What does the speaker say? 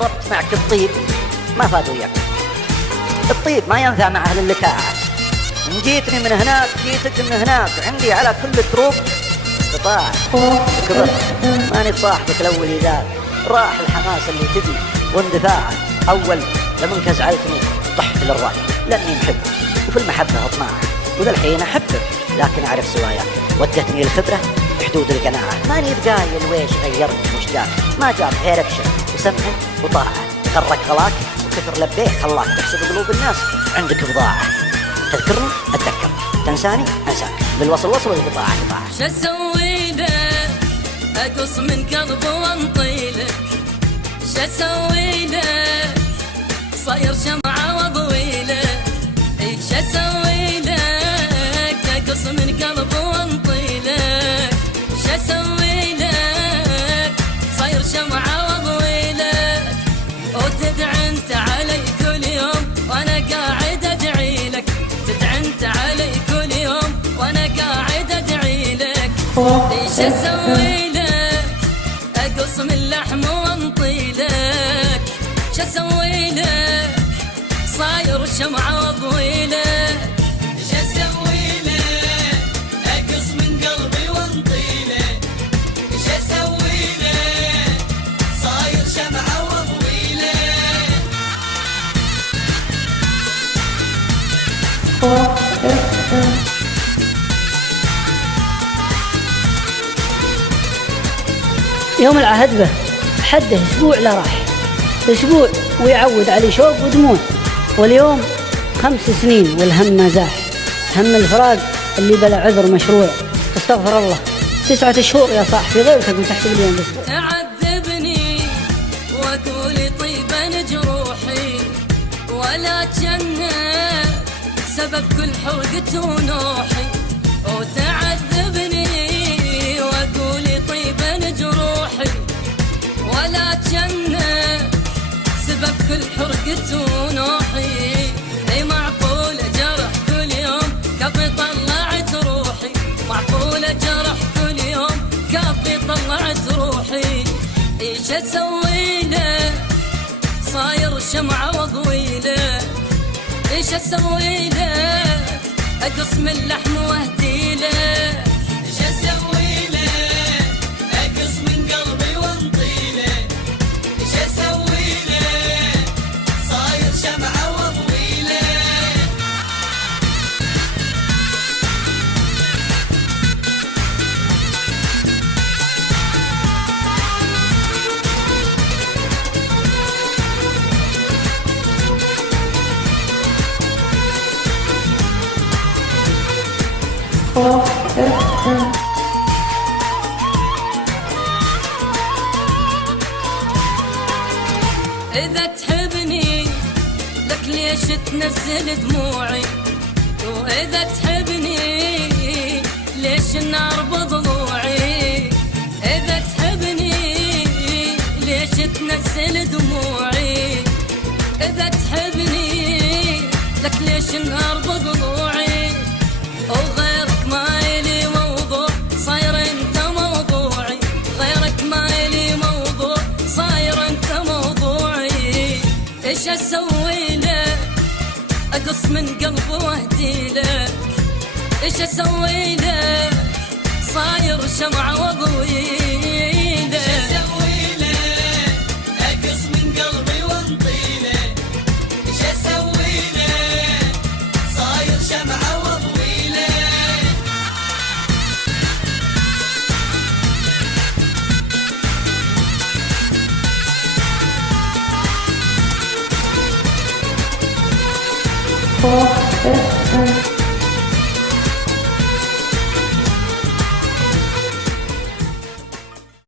ربط معك الطيب ما فاد وياك. الطيب ما ينفع مع أهل اللكاعة. إن جيتني من هناك جيتك من هناك، عندي على كل الدروب قطاع. كبر ماني بصاحبك الأول ذاك، راح الحماس اللي تجي واندفاعك. أول لمن كزعلتني طحت للراي لأني محبك وفي المحبة أطماع، وذا الحين أحبك لكن أعرف سواياك. ودتني الخبرة بحدود القناعة، ماني بقايل ويش غيرت وش جاك. ما جاب غير أبشر وسمع وطاعة، غرك غلاك وكثر لبيه خلاك تحسب قلوب الناس عندك بضاعة. تذكرني أتذكر، تنساني أنساك، بالوصل وصل والقطاع قطاع. شو أسوي لك أقص من قلبي وانطيلك، شو أسوي لك صاير شمعة وضويلك. شو أسوي لك أقص من قلبي وانطيلك، شو أسوي لك صاير شمعة وضويلك. وتدعي انت علي كل يوم وانا قاعد ادعي لك، تدعي انت علي كل يوم وانا قاعد ادعي لك. ليش اسوي لك اقص من لحم وانطي لك، شو اسوي لك صاير شمعة واضوي لك. شو اسوي لك اقص من قلبي وانطي لك، شو اسوي لك صاير شمعة واضوي لك. يوم العهد به حده أسبوع لا راح، أسبوع ويعود علي شوق ودموع. واليوم 5 سنين والهم ما زاح، هم الفراق اللي بلا عذر مشروع. استغفر الله 9 شهور يا صاحبي غيرك من تحت اليوم بس. تعذبني واقول طيبا جروحي، ولا جنة سبب كل حرقة ونوحي. وتعذبني واقول طيبا جروحي، ولا جنة سبب كل حرقة ونوحي. اي معقولة جرح كل يوم كفي طلعت روحي، معقولة جرح كل يوم كفي طلعت روحي. ايش اسوي له صاير شمعة واضوي له، ايش اسوي له اقص من لحم واهدي له. ايش اسوي له اقص من قلبي وانطي له، ايش اسوي له صاير شمعة واضوي له. إذا تحبني لك ليش تنزل دموعي، وإذا تحبني ليش النار بضلوعي. إذا تحبني ليش تنزل دموعي، إذا تحبني لك ليش النار بضلوعي. وغيرك ما إلي موضوع صاير انت موضوعي، غيرك ما إلي موضوع صاير انت موضوعي. ايش اسوي لك اقص من قلبي واهدي لك، ايش اسوي لك صاير شمعة واضوي لك. ايش اسوي لك اقص من قلبي وانطي لك، ايش اسوي لك صاير شمعة واضوي لك. Oh,